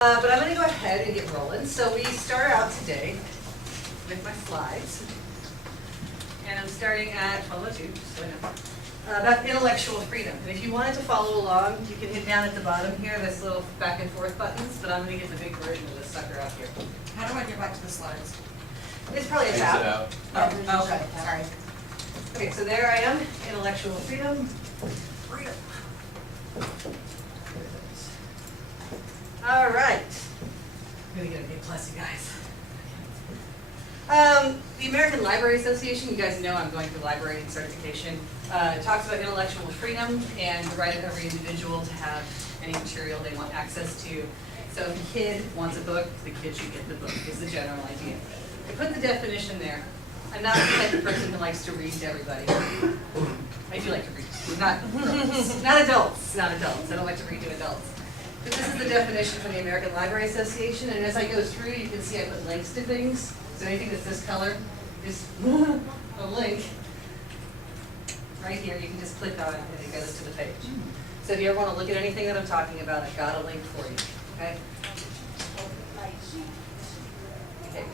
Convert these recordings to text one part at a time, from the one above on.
But I'm going to go ahead and get rolling. So we start out today with my slides. And I'm starting at, follow you, so I know, about intellectual freedom. And if you wanted to follow along, you can hit down at the bottom here, this little back and forth buttons, but I'm going to get the big version of this sucker out here. How do I get back to the slides? It's probably a tab. Oh, okay, sorry. Okay, so there I am, intellectual freedom. Freedom. All right. I'm gonna get a big plus, you guys. The American Library Association, you guys know I'm going for library certification, talks about intellectual freedom and the right of every individual to have any material they want access to. So if a kid wants a book, the kid should get the book, is the general idea. I put the definition there. I'm not the type of person who likes to read to everybody. I do like to read, not adults. Not adults. I don't like to read to adults. But this is the definition from the American Library Association, and as I go through, you can see I put links to things. So anything that's this color is a link. Right here, you can just click on it and it goes to the page. So if you ever want to look at anything that I'm talking about, I've got a link for you, okay? Okay.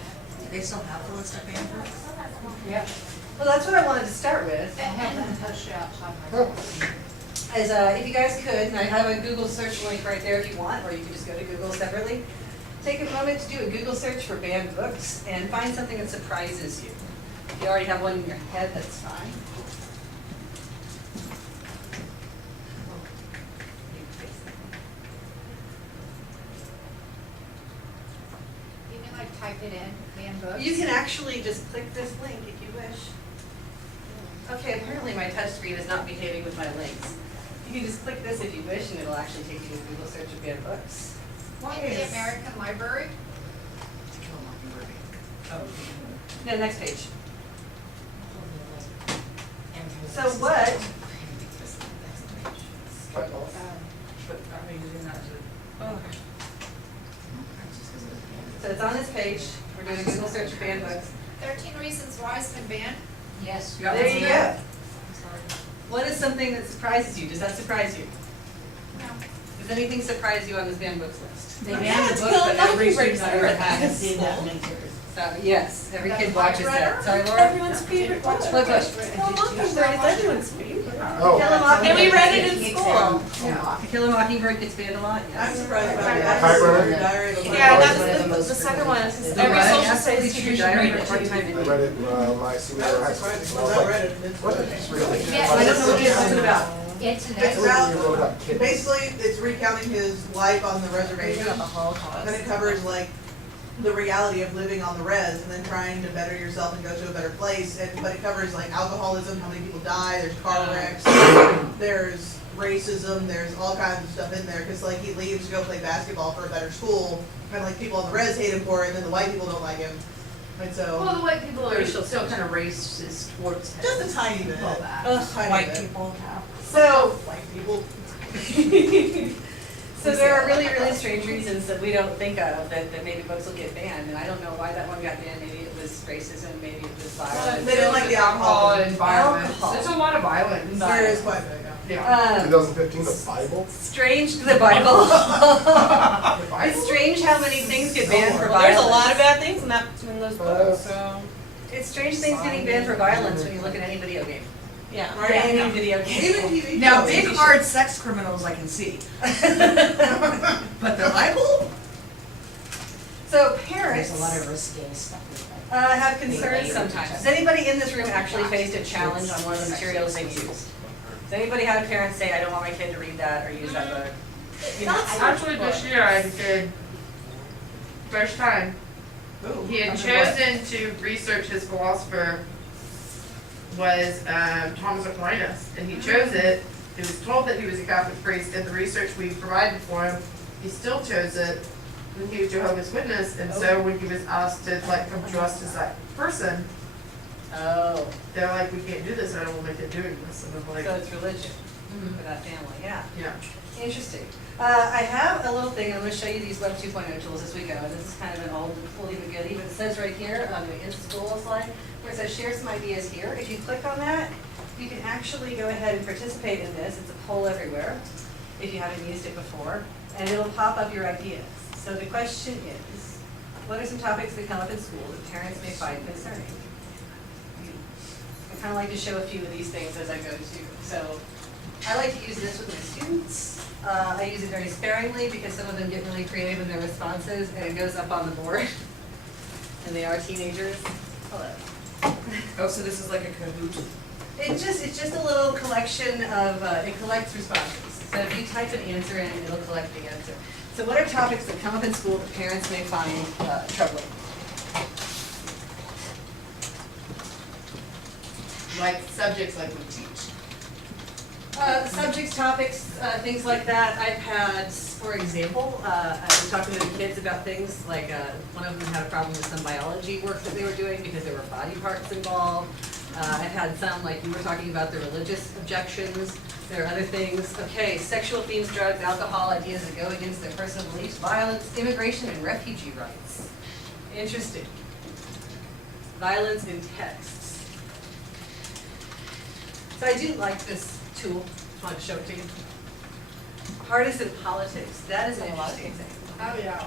Do they still have the list of banned books? Yeah. Well, that's what I wanted to start with. I have them touched outside my door. Is if you guys could, and I have a Google search link right there if you want, or you can just go to Google separately. Take a moment to do a Google search for banned books and find something that surprises you. If you already have one in your head, that's fine. You can like type it in, banned books. You can actually just click this link if you wish. Okay, apparently my touch screen is not behaving with my links. You can just click this if you wish, and it'll actually take you to a Google search of banned books. In the American Library. Oh. No, next page. So what? Struggle. But are we using that to? Oh. So it's on this page. We're doing a Google search of banned books. 13 Reasons Why it's been banned. Yes. There you go. What is something that surprises you? Does that surprise you? No. Does anything surprise you on this banned books list? They banned the book, but every student I ever had has seen that many years. So, yes, every That kid watches Typewriter? that. Sorry, Laura? Everyone's favorite book. What book? Mockingbird is everyone's favorite. Oh. Kill a Mockingbird. And we read it in school. To Kill a Mockingbird gets banned a lot, I'm yes. surprised about that. Typewriter? Yeah, that's the second one. Every Right, social absolutely studies true teacher should diary read for it part-time too. I read it my senior year of high school. I read it. What did this really? Yeah, I don't know what it is, what's it about? It's an It's excellent. about, basically, it's recounting his life on the reservation. About the Holocaust. And it covers like the reality of living on the res and then trying to better yourself and go to a better place. But it covers like alcoholism, how many people die, there's car wrecks, there's racism, there's all kinds of stuff in there. Cause like he leaves to go play basketball for a better school, and like people on the res hate him for it, and then the white people don't like him. And so, Well, the white people are Racial still kind of racist towards him. just a tiny bit. All that. Ugh, Tiny White bit. people have. So, White people. so there are really, really strange reasons that we don't think of that maybe books will get banned, and I don't know why that one got banned. Maybe it was racism, maybe it was violence. They didn't like the alcohol. and violence. Alcohol. There's a lot of violence. There is quite a bit, yeah. Yeah. 2015, the Bible? Strange, the Bible. It's strange how many things get banned for Well, violence. there's a lot of bad things in those books, so, It's strange things getting banned for violence when you look at any video game. yeah. Right? Any video game. Even TV Now, shows. big hard sex criminals I can see, but the Bible? So There's parents a lot of risque stuff. have concerns sometimes. Has anybody in this room actually faced a challenge on one of the materials they've used? Has anybody had a parent say, I don't want my kid to read that or use that book? You know, Actually, this year I did first time. Ooh, He had I'm surprised. chosen to research his philosopher was Thomas Aquinas, and he chose it. He was told that he was a Catholic priest, and the research we provided for him, he still chose it. And he was Jehovah's Witness, and so when he was asked to like come to us as that person, Oh, they're like, we can't do this. I don't want my kid doing this. And I'm like, so it's religion for that family, yeah. yeah. Interesting. I have a little thing, I'm going to show you these Web 2.0 tools as we go. This is kind of an oldie but goodie, but it says right here on the in-school slide, where it says share some ideas here. If you click on that, you can actually go ahead and participate in this. It's a poll everywhere, if you haven't used it before, and it'll pop up your ideas. So the question is, what are some topics that come up in school that parents may find concerning? I kind of like to show a few of these things as I go too. So I like to use this with my students. I use it very sparingly because some of them get really creative in their responses and it goes up on the board. And they are teenagers. Hello. Oh, so this is like a Kahoot? It's just a little collection of, it collects responses. So if you type an answer in, it'll collect the answer. So what are topics that come up in school that parents may find troubling? Like subjects like we teach. Subjects, topics, things like that. I've had, for example, I was talking to the kids about things like one of them had a problem with some biology work that they were doing because there were body parts involved. I've had some, like you were talking about the religious objections. There are other things. Okay, sexual themes, drugs, alcohol, ideas that go against their personal beliefs, violence, immigration, and refugee rights. Interesting. Violence in texts. So I do like this tool. Just wanted to show it to you. Partisan politics. That is an interesting thing. Oh, yeah.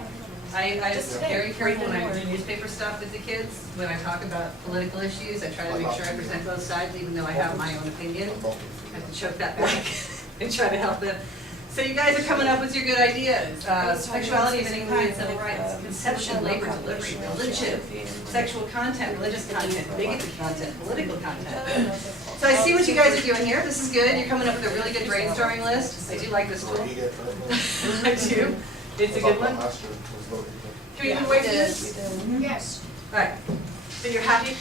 I'm Just very today, careful when I read the do newspaper stuff with the kids, when I talk about political issues, I try to make sure I present both sides, even though I have my own opinion. I have to choke that back and try to help them. So you guys are coming up with your good ideas. Sexuality of any kind, civil rights, conception, labor, delivery, religion, sexual content, religious content, bigoted content, political content. So I see what you guys are doing here. This is good. You're coming up with a really good brainstorming list. I do like this tool. I do. It's a good one. Can we even wait for this? Yes. Alright, so you're happy?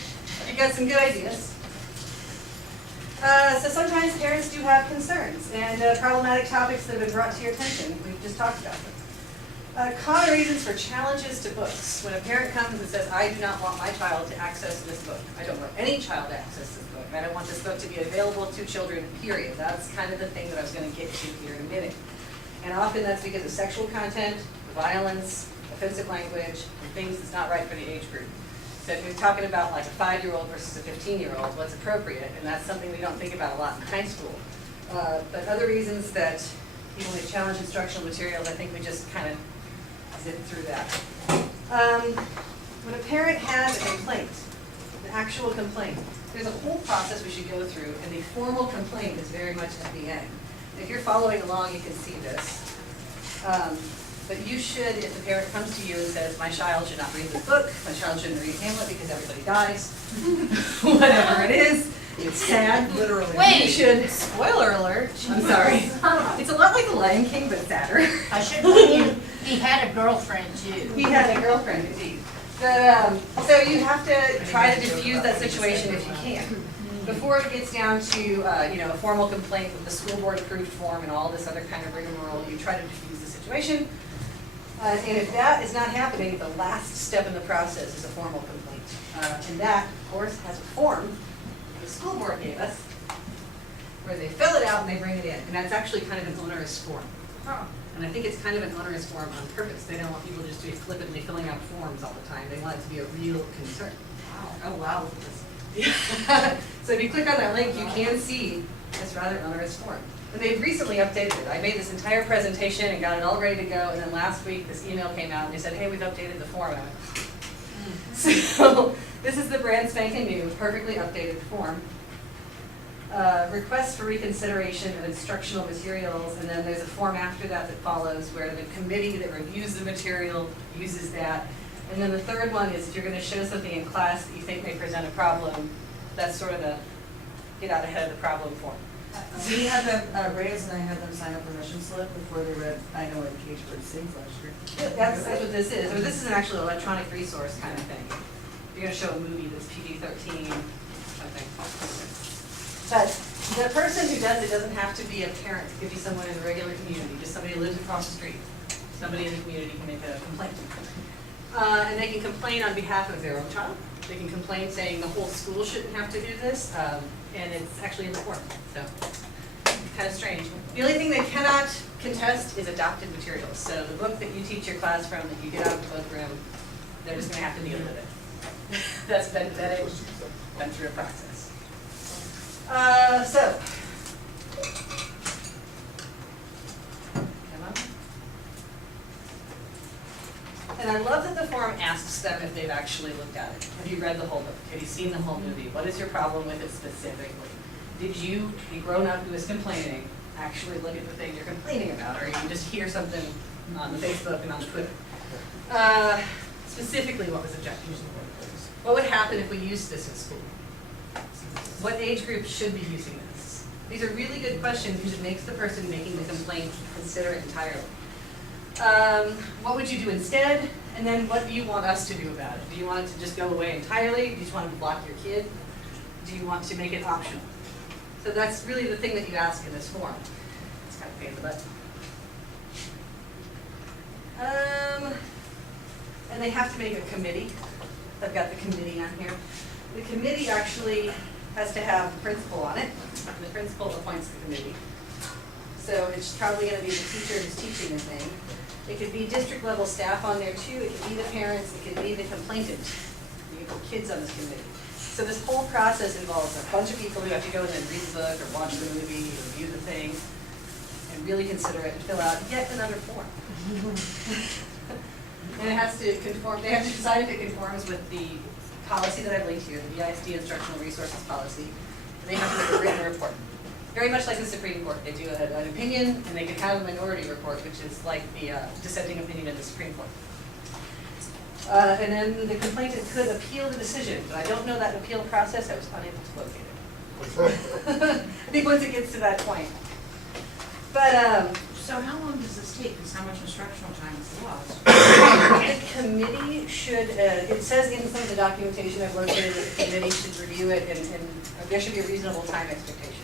You got some good ideas. So sometimes parents do have concerns and problematic topics that have been brought to your attention. We've just talked about them. Common reasons for challenges to books. When a parent comes and says, I do not want my child to access this book. I don't want any child to access this book. I don't want this book to be available to children, period. That's kind of the thing that I was going to get to here in a minute. And often that's because of sexual content, violence, offensive language, and things that's not right for the age group. So if you're talking about like a 5-year-old versus a 15-year-old, what's appropriate? And that's something we don't think about a lot in high school. But other reasons that people may challenge instructional materials, I think we just kind of zip through that. When a parent has a complaint, an actual complaint, there's a whole process we should go through, and the formal complaint is very much at the end. If you're following along, you can see this. But you should, if the parent comes to you and says, my child should not read this book, my child shouldn't read Hamlet because everybody dies, whatever it is, it's sad. Literally. You should, spoiler alert, I'm sorry. It's a lot like The Lion King, but sadder. I should warn you, he had a girlfriend too. He had a girlfriend, indeed. But, so you have to try to diffuse that situation if you can. Before it gets down to, a formal complaint with the school board approved form and all this other kind of rigmarole, you try to diffuse the situation. And if that is not happening, the last step in the process is a formal complaint. And that, of course, has a form the school board gave us, where they fill it out and they bring it in. And that's actually kind of an onerous form. And I think it's kind of an onerous form on purpose. They don't want people just to be flippantly filling out forms all the time. They want it to be a real concern. Oh, wow. So if you click on that link, you can see this rather onerous form. And they've recently updated it. I made this entire presentation and got it all ready to go, and then last week this email came out and they said, hey, we've updated the form. And I went, so this is the brand spanking new, perfectly updated form. Requests for reconsideration of instructional materials, and then there's a form after that that follows where the committee that reviews the material uses that. And then the third one is if you're going to show something in class that you think may present a problem, that's sort of the get out ahead of the problem form. We had them, Reyes and I had them sign a permission slip before they read I Know What a Caged Bird Sings last year. That's what this is. Or this is an actual electronic resource kind of thing. You're going to show a movie that's PG-13, something. But the person who does it doesn't have to be a parent. It could be someone in the regular community, just somebody who lives across the street. Somebody in the community can make a complaint. And they can complain on behalf of their own child. They can complain saying the whole school shouldn't have to do this, and it's actually in the form, so kind of strange. The only thing they cannot contest is adopted materials. So the book that you teach your class from, that you get out of the book room, they're just going to have to deal with it. That's been vetted, been through a process. So. Come on. And I love that the form asks them if they've actually looked at it. Have you read the whole book? Have you seen the whole movie? What is your problem with it specifically? Did you, the grown-up who is complaining, actually look at the thing you're complaining about? Or you just hear something on the Facebook and on the Twitter? Specifically, what was objected? What would happen if we used this in school? What age group should be using this? These are really good questions because it makes the person making the complaint consider it entirely. What would you do instead? And then what do you want us to do about it? Do you want it to just go away entirely? Do you just want to block your kid? Do you want to make it optional? So that's really the thing that you ask in this form. It's kind of a pain in the butt. And they have to make a committee. I've got the committee on here. The committee actually has to have the principal on it. The principal appoints the committee. So it's probably going to be the teacher who's teaching the thing. It could be district level staff on there too. It could be the parents. It could be the complainant. You can put kids on this committee. So this whole process involves a bunch of people who have to go in and read the book or watch the movie or review the thing and really consider it and fill out yet another form. And it has to conform, they have to decide if it conforms with the policy that I've linked here, the BISD Instructional Resources Policy. And they have to make a written report. Very much like the Supreme Court. They do an opinion and they can have a minority report, which is like the dissenting opinion in the Supreme Court. And then the complainant could appeal the decision, but I don't know that appeal process. I was unable to locate it. I think once it gets to that point. But So how long does this take? Because how much instructional time is lost? the committee should, it says in some of the documentation I've located that the committee should review it and there should be a reasonable time expectation.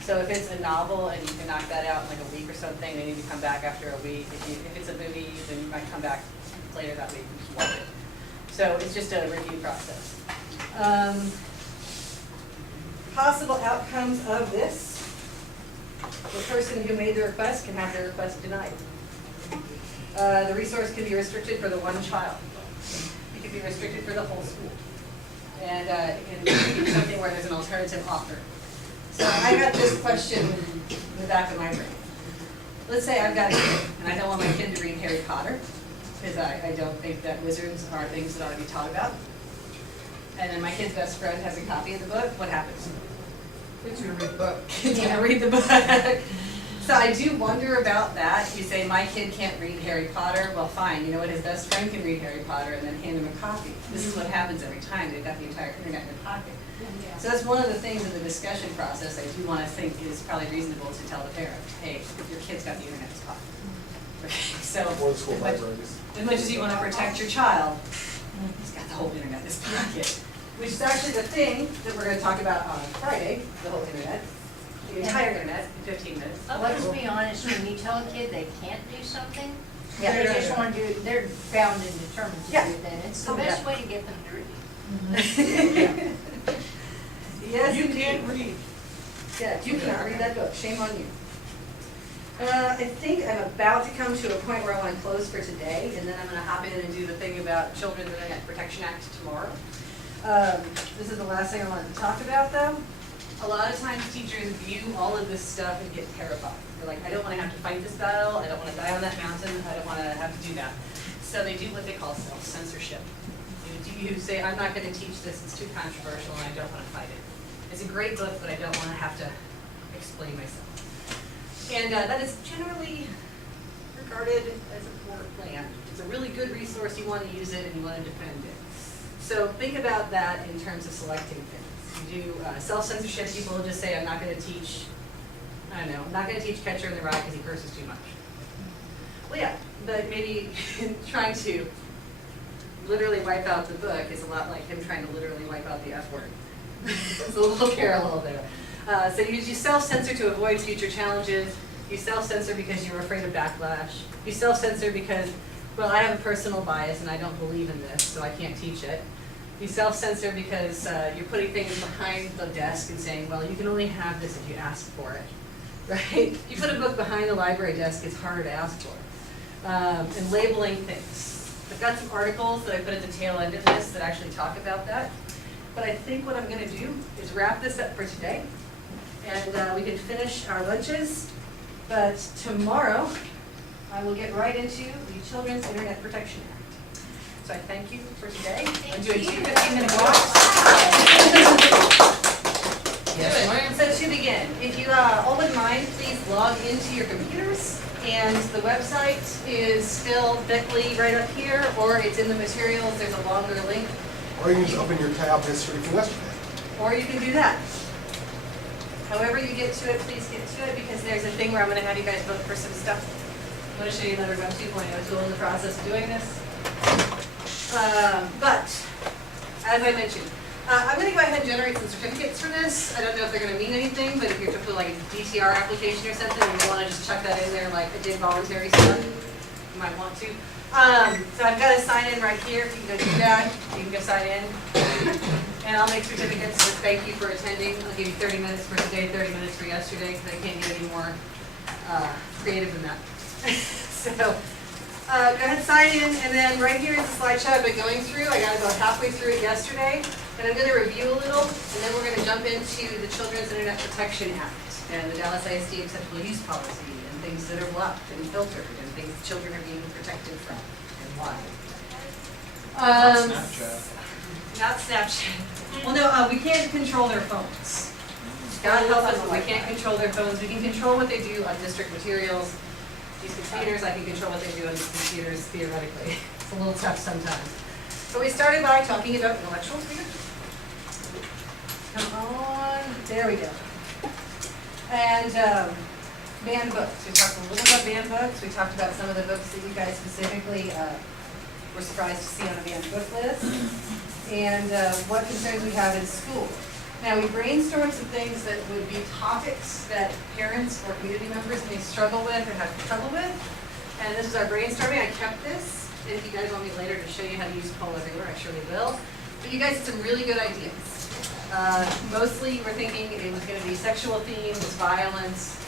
So if it's a novel and you can knock that out in like a week or something, they need to come back after a week. If it's a movie, then you might come back later that week and just watch it. So it's just a review process. Possible outcomes of this. The person who made the request can have their request denied. The resource can be restricted for the one child. It can be restricted for the whole school. And it can be something where there's an alternative author. So I got this question in the back of my brain. Let's say I've got a kid, and I don't want my kid to read Harry Potter, because I don't think that wizards are things that ought to be taught about. And then my kid's best friend has a copy of the book, what happens? Kids are gonna read the book. Kids can't read the book. So I do wonder about that. You say, my kid can't read Harry Potter, well fine, you know what, his best friend can read Harry Potter, and then hand him a copy. This is what happens every time, they've got the entire internet in their pocket. So that's one of the things in the discussion process I do want to think is probably reasonable to tell the parent, hey, your kid's got the internet in his pocket. Okay, so Or the school libraries. as much as you want to protect your child, he's got the whole internet in his pocket. Which is actually the thing that we're going to talk about on Friday, the whole internet, the entire internet in 15 minutes. Let's be honest, when you tell a kid they can't do something, Yeah. they just want to do it, they're bound and determined to Yeah. do it then. It's the Oh, best yeah. way to get them to read. Yes, You indeed. can't read. Yeah, you cannot read that book, shame on you. I think I'm about to come to a point where I want to close for today, and then I'm going to hop in and do the thing about Children's Internet Protection Act tomorrow. This is the last thing I wanted to talk about though. A lot of times teachers view all of this stuff and get terrified. They're like, I don't want to have to fight this battle, I don't want to die on that mountain, I don't want to have to do that. So they do what they call self-censorship. You say, I'm not going to teach this, it's too controversial and I don't want to fight it. It's a great book, but I don't want to have to explain myself. And that is generally regarded as a poor plan. It's a really good resource, you want to use it and you want to defend it. So think about that in terms of selecting things. You do self-censorship, people will just say, I'm not going to teach, I don't know, I'm not going to teach Catcher in the Rye because he curses too much. Well, yeah, but maybe trying to literally wipe out the book is a lot like him trying to literally wipe out the F word. There's a little parallel there. So you self-censor to avoid future challenges. You self-censor because you're afraid of backlash. You self-censor because, well, I have a personal bias and I don't believe in this, so I can't teach it. You self-censor because you're putting things behind the desk and saying, well, you can only have this if you ask for it, right? You put a book behind the library desk, it's harder to ask for. And labeling things. I've got some articles that I put at the tail end of this that actually talk about that. But I think what I'm going to do is wrap this up for today. And we can finish our lunches. But tomorrow, I will get right into the Children's Internet Protection Act. so I thank you for today. Thank I'm doing you. 2 15-minute walks. So to begin, if you all wouldn't mind, please log into your computers. And the website is still Bit.ly right up here, or it's in the materials, there's a longer link, Or you can just open your tab history from yesterday. or you can do that. However you get to it, please get to it, because there's a thing where I'm gonna have you guys vote for some stuff. I'm gonna show you another Web 2.0 tool in the process of doing this. But, as I mentioned, I'm gonna go ahead and generate some certificates for this. I don't know if they're gonna mean anything, but if you're to put like a DTR application or something, and you wanna just chuck that in there like I did voluntary stuff, you might want to. So I've got a sign in right here, if you can go do that, you can go sign in. And I'll make certificates with thank you for attending. I'll give you 30 minutes for today, 30 minutes for yesterday, because I can't get any more creative than that. So, go ahead and sign in, and then right here is the slideshow I've been going through. I got about halfway through it yesterday, and I'm gonna review a little, and then we're gonna jump into the Children's Internet Protection Act and the Dallas ISD acceptable use policy, and things that are blocked and filtered, and things children are being protected from, and why. Not Snapchat. Well, no, we can't control their phones. God help us, but we can't control their phones. We can control what they do on district materials. These computers, I can control what they do on these computers theoretically. It's a little tough sometimes. But we started by talking about intellectual freedom. Come on, there we go. And banned books. We talked a little about banned books. We talked about some of the books that you guys specifically were surprised to see on a banned book list. And what concerns we have in school. Now, we brainstormed some things that would be topics that parents or community members may struggle with or have trouble with. And this is our brainstorming. I kept this. And if you guys want me later to show you how to use Poll Everywhere, I surely will. But you guys had some really good ideas. Mostly, we're thinking it was going to be sexual themes, violence,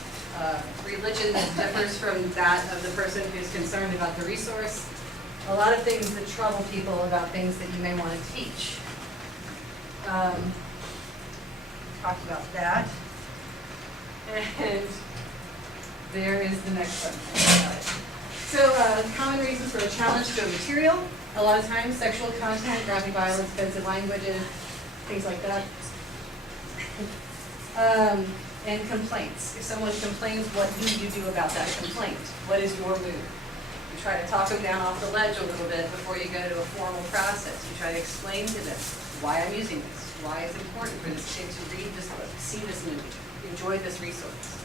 religion that differs from that of the person who's concerned about the resource. A lot of things that trouble people about things that you may want to teach. Talked about that. And there is the next one. So, common reasons for a challenge to a material. A lot of times, sexual content, graphic violence, offensive languages, things like that. And complaints. If someone complains, what do you do about that complaint? What is your move? You try to talk them down off the ledge a little bit before you go to a formal process. You try to explain to them why I'm using this, why it's important for this kid to read this book, see this movie, enjoy this resource,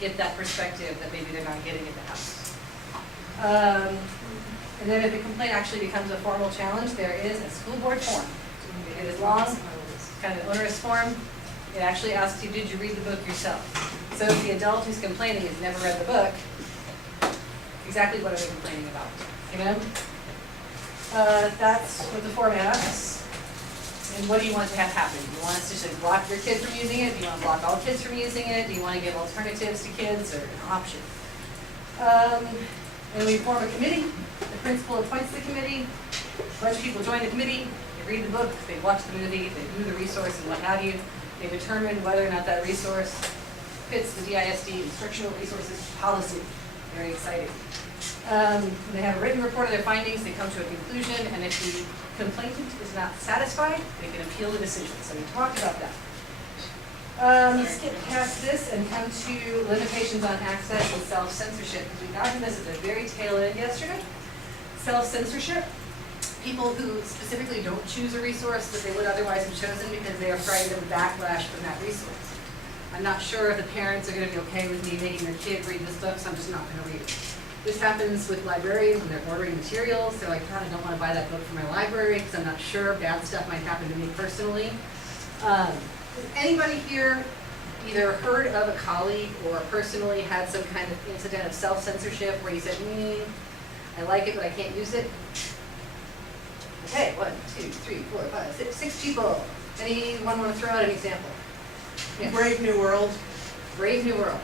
get that perspective that maybe they're not getting at the house. And then if the complaint actually becomes a formal challenge, there is a school board form. It is long, kind of onerous form. It actually asks you, did you read the book yourself? So if the adult who's complaining has never read the book, exactly what are they complaining about? You know? That's what the form asks. And what do you want to have happen? Do you want us to just block your kid from using it? Do you want to block all kids from using it? Do you want to give alternatives to kids or an option? And we form a committee. The principal appoints the committee. A bunch of people join the committee. They read the book, they watch the movie, they view the resource and what have you. They determine whether or not that resource fits the DISD instructional resources policy. Very exciting. They have a written report of their findings, they come to a conclusion, and if the complainant is not satisfied, they can appeal the decision. So we talked about that. Let's get past this and come to limitations on access and self-censorship. We got to this at the very tail end yesterday. Self-censorship. People who specifically don't choose a resource that they would otherwise have chosen because they are afraid of backlash from that resource. I'm not sure if the parents are going to be okay with me making their kid read this book, so I'm just not going to read it. This happens with librarians when they're ordering materials. They're like, God, I don't want to buy that book for my library because I'm not sure bad stuff might happen to me personally. Has anybody here either heard of a colleague or personally had some kind of incident of self-censorship where you said, I like it, but I can't use it? Okay, 1, 2, 3, 4, 5, 6 people. Anyone want to throw out an example? Yes. Brave New World. Brave New World.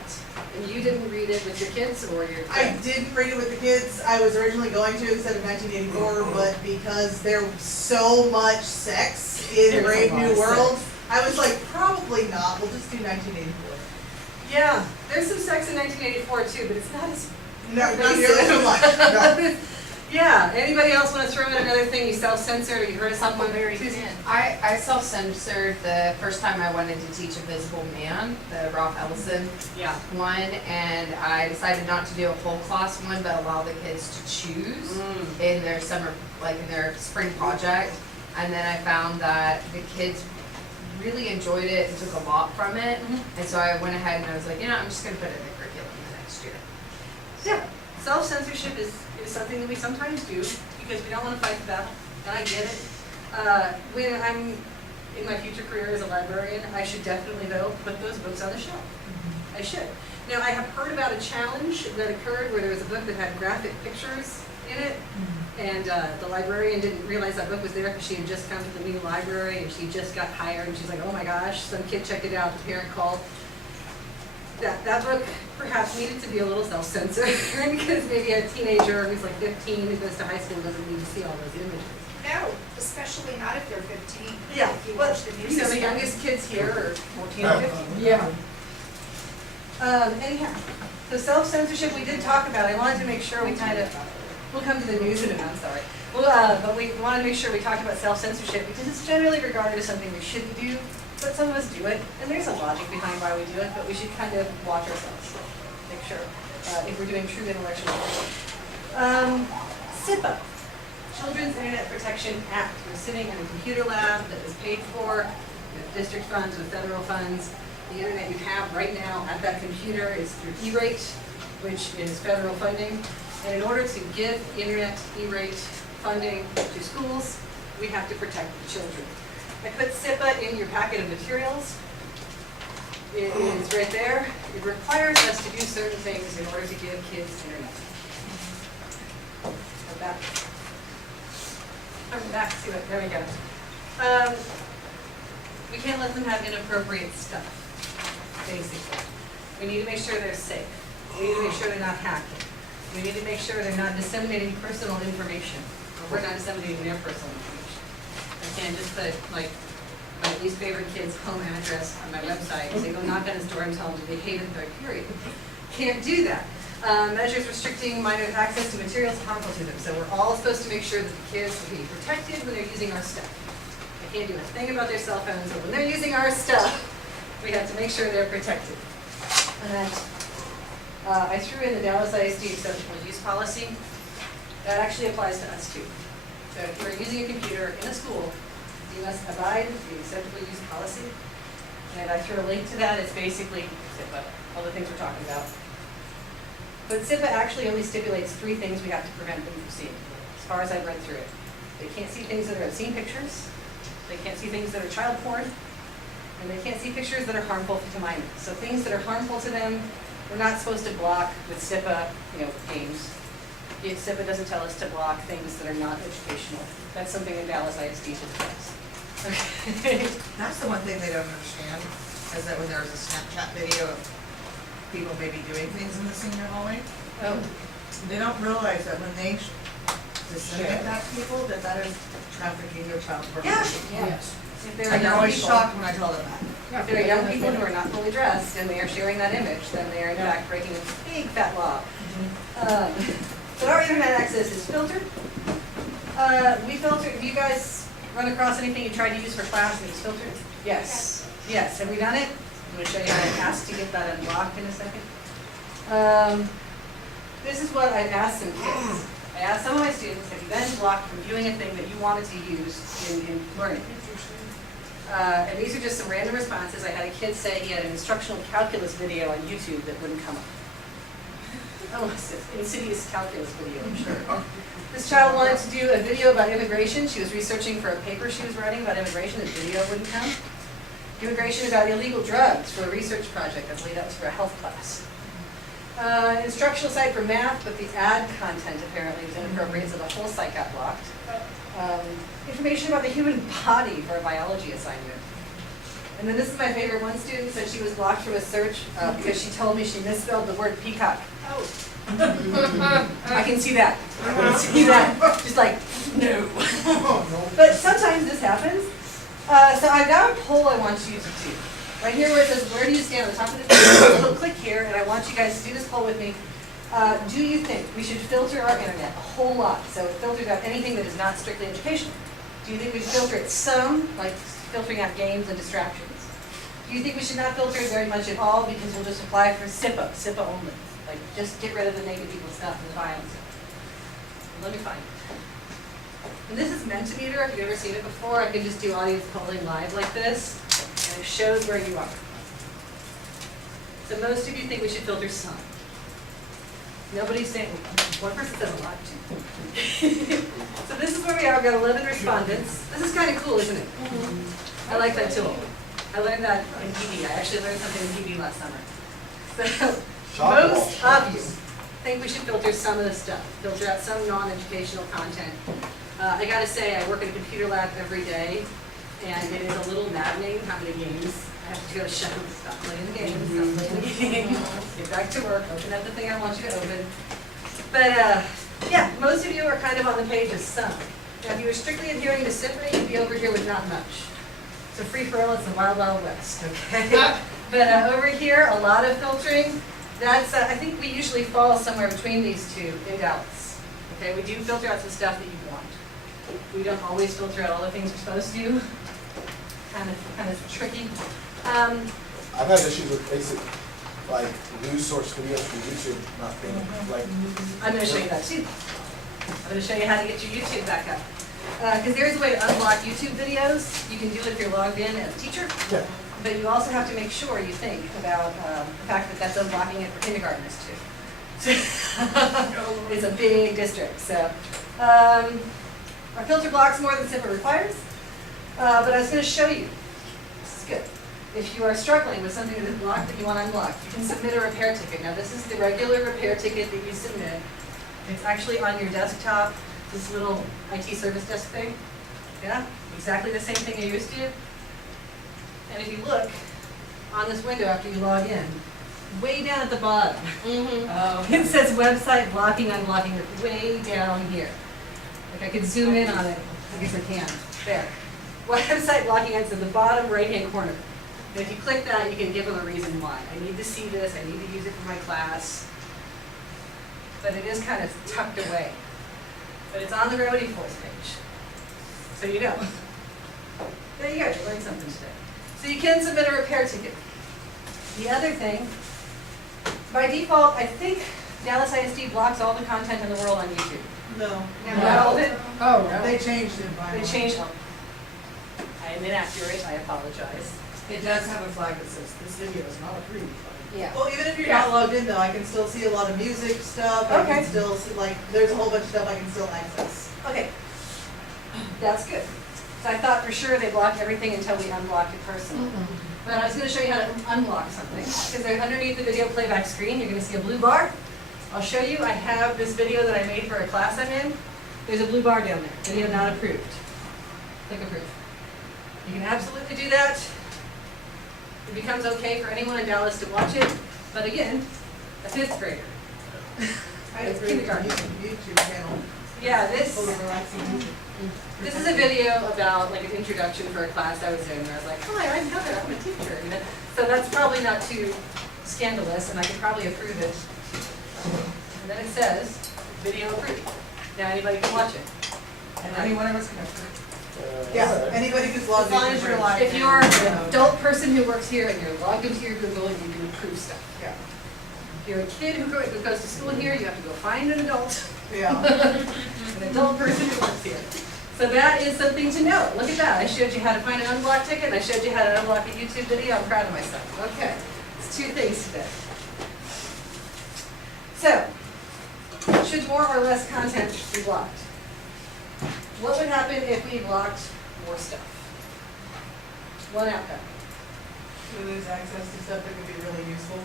And you didn't read it with your kids or your I friends? didn't read it with the kids. I was originally going to instead of 1984, but because there was so much sex in There was a Brave lot New of World, sex. I was like, probably not. We'll just do 1984. Yeah, there's some sex in 1984 too, but it's not as No, not nearly so much. No. Yeah, anybody else want to throw in another thing you self-censored or you heard of someone? Susie? I self-censored the first time I wanted to teach Invisible Man, the Ralph Ellison Yeah. one, and I decided not to do a whole class one, but allow the kids to choose in their summer, like in their spring project. And then I found that the kids really enjoyed it and took a lot from it. And so I went ahead and I was like, I'm just gonna put it in the curriculum the next year. Yeah, self-censorship is something that we sometimes do because we don't want to fight the battle, and I get it. When I'm in my future career as a librarian, I should definitely, though, put those books on the shelf. I should. Now, I have heard about a challenge that occurred where there was a book that had graphic pictures in it, and the librarian didn't realize that book was there because she had just come to the new library and she just got hired, and she's like, oh my gosh, some kid checked it out, the parent called. That book perhaps needed to be a little self-censored because maybe a teenager who's like 15 who goes to high school doesn't need to see all those images. No, especially not if they're 15. Yeah, If you well, watch the news. the youngest kids here are 14 or 15. Yeah. Anyhow, so self-censorship we did talk about. I wanted to make sure we we'll come to the news in a minute, I'm sorry. Well, but we wanted to make sure we talked about self-censorship because it's generally regarded as something we shouldn't do. But some of us do it, and there's a logic behind why we do it, but we should kind of watch ourselves, make sure, if we're doing true intellectual property. SIPA, Children's Internet Protection Act. We're sitting in a computer lab that is paid for with district funds, with federal funds. The internet you have right now at that computer is through E-rate, which is federal funding. And in order to give internet E-rate funding to schools, we have to protect the children. I put SIPA in your packet of materials. It is right there. It requires us to do certain things in order to give kids internet. Go back. Come back to it. There we go. We can't let them have inappropriate stuff, basically. We need to make sure they're safe. We need to make sure they're not hacking. We need to make sure they're not disseminating personal information, or we're not disseminating their personal information. I can't just put like my least favorite kid's home address on my website and say, go knock on his door and tell him to behave in the third period. Can't do that. Measures restricting minor access to materials harmful to them. So we're all supposed to make sure that the kids will be protected when they're using our stuff. They can't do a thing about their cell phones, but when they're using our stuff, we have to make sure they're protected. And I threw in the Dallas ISD acceptable use policy. That actually applies to us too. So if you're using a computer in a school, you must abide the acceptable use policy. And I threw a link to that. It's basically SIPA, all the things we're talking about. But SIPA actually only stipulates 3 things we have to prevent them from seeing, as far as I've read through it. They can't see things that are obscene pictures, they can't see things that are child porn, and they can't see pictures that are harmful to minors. So things that are harmful to them, we're not supposed to block with SIPA, games. SIPA doesn't tell us to block things that are not educational. That's something that Dallas ISD does. Okay. That's the one thing they don't understand, is that when there was a Snapchat video of people maybe doing things in the senior hallway, Oh, they don't realize that when they disseminate that to people, that is trafficking or child pornography. yes. If they're And they're young always people, shocked when I tell them that. if they're young people who are not fully dressed and they are sharing that image, then they are in fact breaking a big fat law. But our internet access is filtered. We filter. Have you guys run across anything you tried to use for class and it's filtered? Yes. Yes. Have we done it? I'm going to show you how to ask to get that unblocked in a second. This is what I've asked some kids. I asked some of my students, have you been blocked from viewing a thing that you wanted to use in learning? And these are just some random responses. I had a kid say he had an instructional calculus video on YouTube that wouldn't come up. Oh, it's an insidious calculus video, I'm sure. This child wanted to do a video about immigration. She was researching for a paper she was writing about immigration. The video wouldn't come. Immigration about illegal drugs for a research project. I believe that was for a health class. Instructional site for math, but the ad content apparently was inappropriate, so the whole site got blocked. Information about the human body for a biology assignment. And then this is my favorite. One student said she was blocked from a search because she told me she misspelled the word peacock. Oh. I can see that. I can see that. Just like, no. But sometimes this happens. So I've got a poll I want you to do. Right here where it says, where do you stand on the top of this page, a little click here, and I want you guys to do this poll with me. Do you think we should filter our internet a whole lot, so it filters out anything that is not strictly educational? Do you think we should filter it some, like filtering out games and distractions? Do you think we should not filter it very much at all because we'll just apply for SIPA only? Like, just get rid of the naked people stuff and the violence. Let me find it. And this is Mentimeter, if you've ever seen it before, I can just do audience polling live like this, and it shows where you are. So most of you think we should filter some. Nobody's saying, one person says a lot too. So this is where we are, we've got 11 respondents. This is kind of cool, isn't it? I like that tool. I learned that in PD. I actually learned something in PD last summer. So most of you think we should filter some of the stuff, filter out some non-educational content. I gotta say, I work in a computer lab every day, and it is a little maddening how many games I have to go shut them, stop playing the game, stop playing the game, get back to work, open up the thing I want you to open. But yeah, most of you are kind of on the page of some. Now, if you were strictly adhering to SIPRI, you'd be over here with not much. So free for all, it's the wild, wild west, okay? But over here, a lot of filtering. That's, I think we usually fall somewhere between these two in Dallas. Okay, we do filter out some stuff that you want. We don't always filter out all the things we're supposed to. Kind of tricky. I've had issues with basic, like, news source videos from YouTube not being, like. I'm going to show you that too. I'm going to show you how to get your YouTube back up. Because there's a way to unblock YouTube videos. You can do it if you're logged in as a teacher. Yeah. But you also have to make sure you think about the fact that that's unblocking it for kindergartners too. It's a big district, so. Our filter blocks more than SIPA requires, but I was going to show you. This is good. If you are struggling with something that is blocked that you want unblocked, you can submit a repair ticket. Now this is the regular repair ticket that you submit. It's actually on your desktop, this little IT service desk thing. Yeah, exactly the same thing you used to. And if you look on this window after you log in, way down at the bottom, it says website blocking, unblocking, way down here. Like I could zoom in on it, I guess I can, there. Website blocking ends in the bottom right-hand corner. And if you click that, you can give them a reason why. I need to see this, I need to use it for my class. But it is kind of tucked away. But it's on the Remedy Force page. So you know. There you go, you learned something today. So you can submit a repair ticket. The other thing, by default, I think Dallas ISD blocks all the content in the world on YouTube. No. Not all of it? Oh, they changed it finally. They changed them. I am inaccurate, I apologize. It does have a flag that says, this video is not approved. Yeah. Well, even if you're Yeah. not logged in though, I can still see a lot of music stuff. I Okay. can still see, like, there's a whole bunch of stuff I can still access. Okay, that's good. So I thought for sure they blocked everything until we unblocked it personally. But I was going to show you how to unblock something. Because underneath the video playback screen, you're going to see a blue bar. I'll show you, I have this video that I made for a class I'm in. There's a blue bar down there, video not approved. Click approve. You can absolutely do that. It becomes okay for anyone in Dallas to watch it. But again, a fifth grader. I It's agree with your kindergarten. YouTube channel. Yeah, this. Full of relaxing music. This is a video about like an introduction for a class I was in, where I was like, hi, I'm Heather, I'm a teacher. You know? So that's probably not too scandalous, and I could probably approve it. And then it says, video approved. Now anybody can watch it. And any one of us can approve. Yeah, anybody who's logged in. As long as you're logged If you're an adult person who works here and you're logged into your Google, you can approve stuff. Yeah. If you're a kid who goes to school here, you have to go find an adult. Yeah. An adult person who works here. So that is something to know. Look at that. I showed you how to find an unblocked ticket, and I showed you how to unblock a YouTube video. I'm proud of myself. Okay. It's two things today. So, should more or less content be blocked? What would happen if we blocked more stuff? One outcome. We lose access to stuff that could be really useful.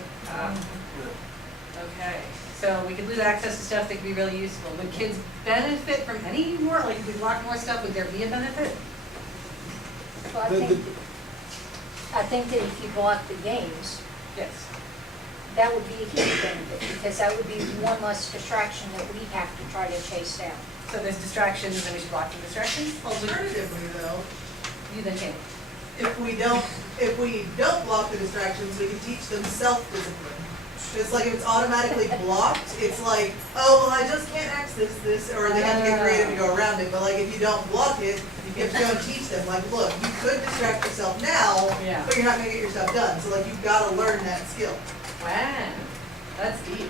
Okay. So we could lose access to stuff that could be really useful. Would kids benefit from any more? Like if we blocked more stuff, would there be a benefit? Well, I think that if you block the games, Yes. that would be a huge benefit, because that would be one less distraction that we have to try to chase down. So there's distractions, and we should block the distractions? Alternatively though, You then can. if we don't block the distractions, we can teach them self-discipline. It's like if it's automatically blocked, it's like, oh, well, I just can't access this, or they have to get creative to go around it. But like if you don't block it, you have to go and teach them, like, look, you could distract yourself now, Yeah. but you're not gonna get your stuff done. So like you've gotta learn that skill. Wow, that's deep.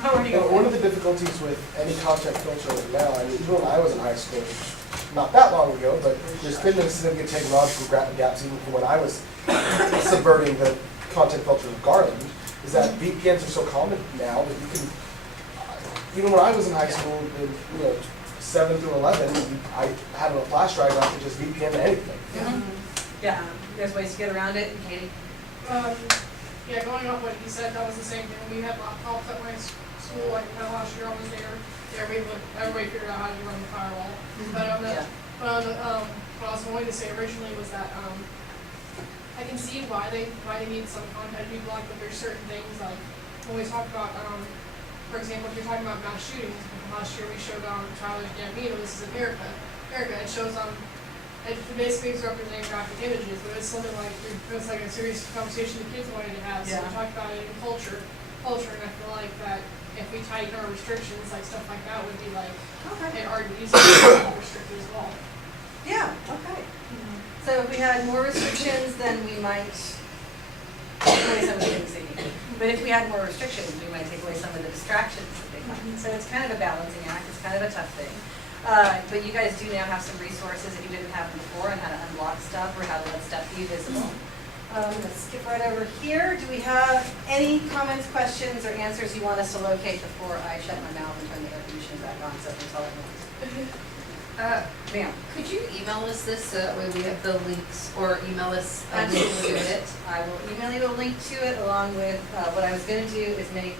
How are you One going? of the difficulties with any content filter now, I mean, even when I was in high school, not that long ago, but there's been a significant technological gaps even from when I was subverting the content filter of Garland, is that VPNs are so common now that you can, even when I was in high school, in, 7 through 11, I had a flash drive and I could just VPN to anything. Yeah, there's ways to get around it, Katie? Yeah, going off what he said, that was the same thing. We had laptops at my school, like my last year I was there. Everybody figured out how to run the firewall. Yeah. What I was going to say originally was that I can see why they need some content to be blocked, but there's certain things like when we talk about for example, if you're talking about mass shootings, last year we showed Tyler Gambino, this is America. It shows it basically is representing graphic images, but it's something like it's like a serious conversation the kids wanted to have. So we talked about it in culture, and I feel like that if we tighten our restrictions, like stuff like that would be like and are easier to restrict as well. Yeah, okay. So if we had more restrictions, then we might take away some of the things they need. But if we had more restrictions, we might take away some of the distractions that they find. So it's kind of a balancing act, it's kind of a tough thing. But you guys do now have some resources that you didn't have before on how to unlock stuff or how to let stuff be visible. Let's skip right over here. Do we have any comments, questions, or answers you want us to locate before I shut my mouth and turn the air conditioning back on so I can tell everyone? Ma'am. Could you email us this so that way we have the links, or email us a link to it? I will email you a link to it along with, what I was gonna do is make,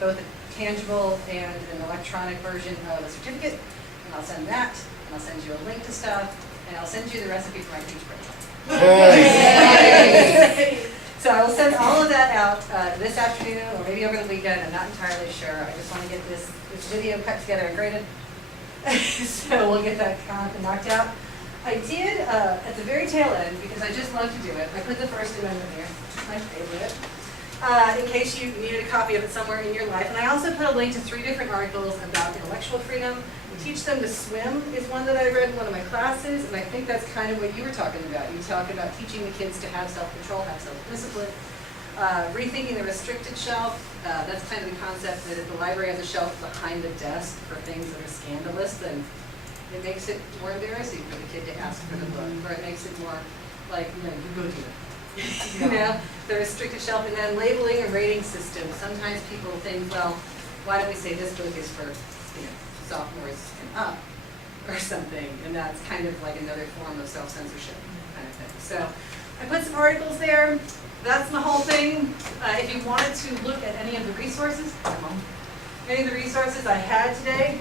both a tangible and an electronic version of a certificate, and I'll send that, and I'll send you a link to stuff, and I'll send you the recipe for my peach bread. So I will send all of that out, this afternoon, or maybe over the weekend, I'm not entirely sure, I just wanna get this video cut together and graded. So we'll get that knocked out. I did, at the very tail end, because I just love to do it, I put the First Amendment here, my favorite, in case you needed a copy of it somewhere in your life. And I also put a link to 3 different articles about intellectual freedom. Teach them to swim is one that I read in one of my classes, and I think that's kind of what you were talking about. You talk about teaching the kids to have self-control, have self-discipline. Rethinking the restricted shelf, that's kind of the concept that if the library has a shelf behind the desk for things that are scandalous, then it makes it more embarrassing for the kid to ask for the book, or it makes it more like, you go do it. You know, the restricted shelf, and then labeling and rating system. Sometimes people think, well, why don't we say this book is for, sophomores and up, or something, and that's kind of like another form of self-censorship kind of thing. So I put some articles there. That's the whole thing. If you wanted to look at any of the resources, I had today,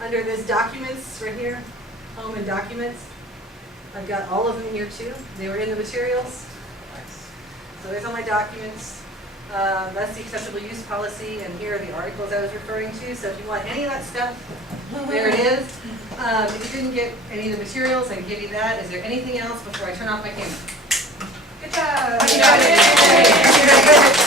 under this documents right here, home and documents, I've got all of them here too. They were in the materials. So there's all my documents. That's the acceptable use policy, and here are the articles I was referring to. So if you want any of that stuff, there it is. If you didn't get any of the materials, I can give you that. Is there anything else before I turn off my camera? Good job.